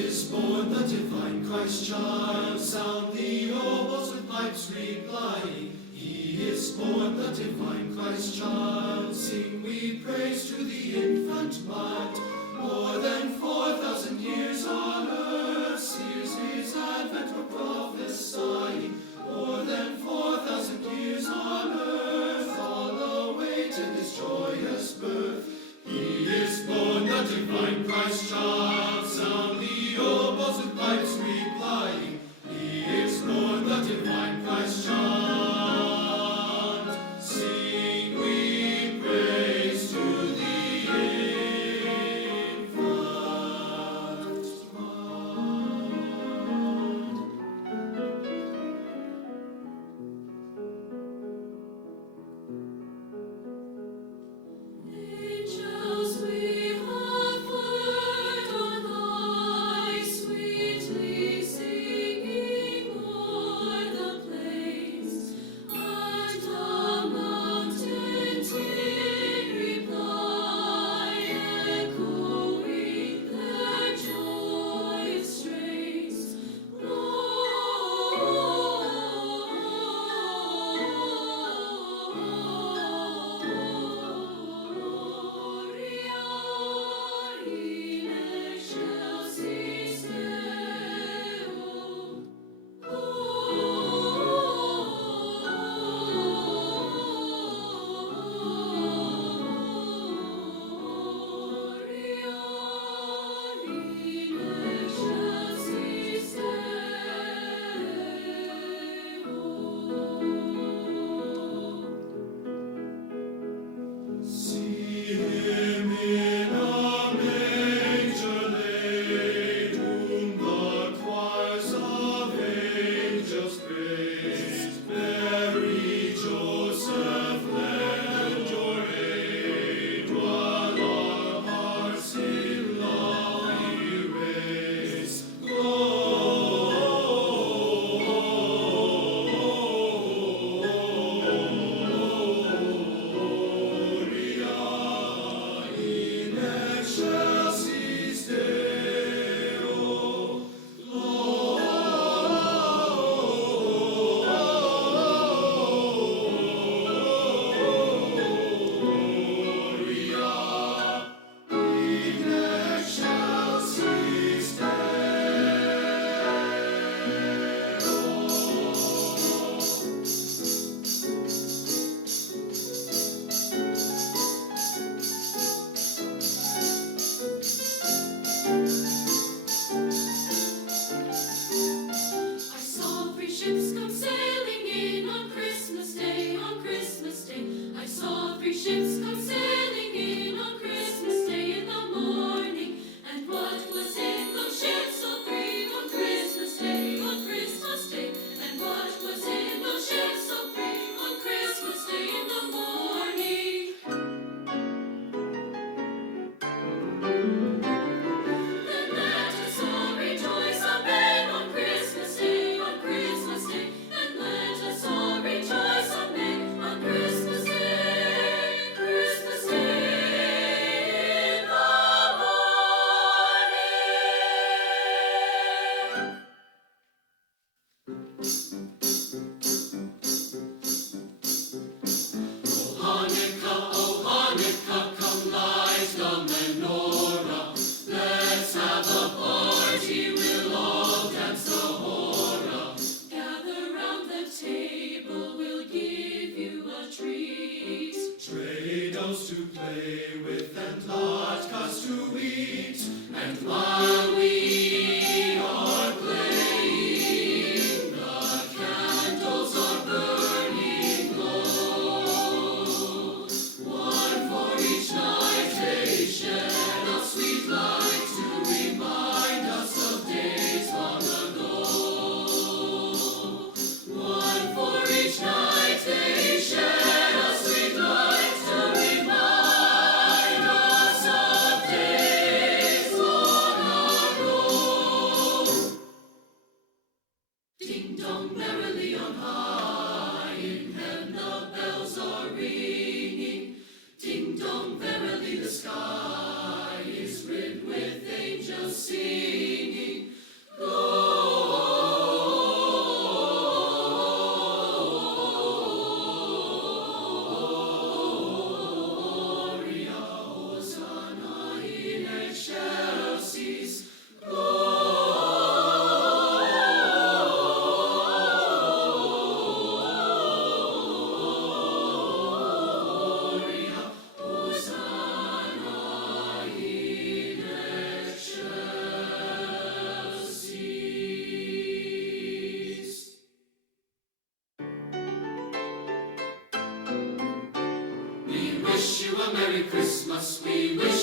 is born, the divine Christ child. Sound the oboes with pipes replying. He is born, the divine Christ child. Sing we praise to the infant mild. More than 4,000 years on earth, seers his advent were prophesying. More than 4,000 years on earth, all awaited his joyous birth. He is born, the divine Christ child. Sound the oboes with pipes replying. He is born, the divine Christ child. Sing we praise to the infant mild. Angels we have heard on high, sweetly singing o'er the plain. Merry Christmas we wish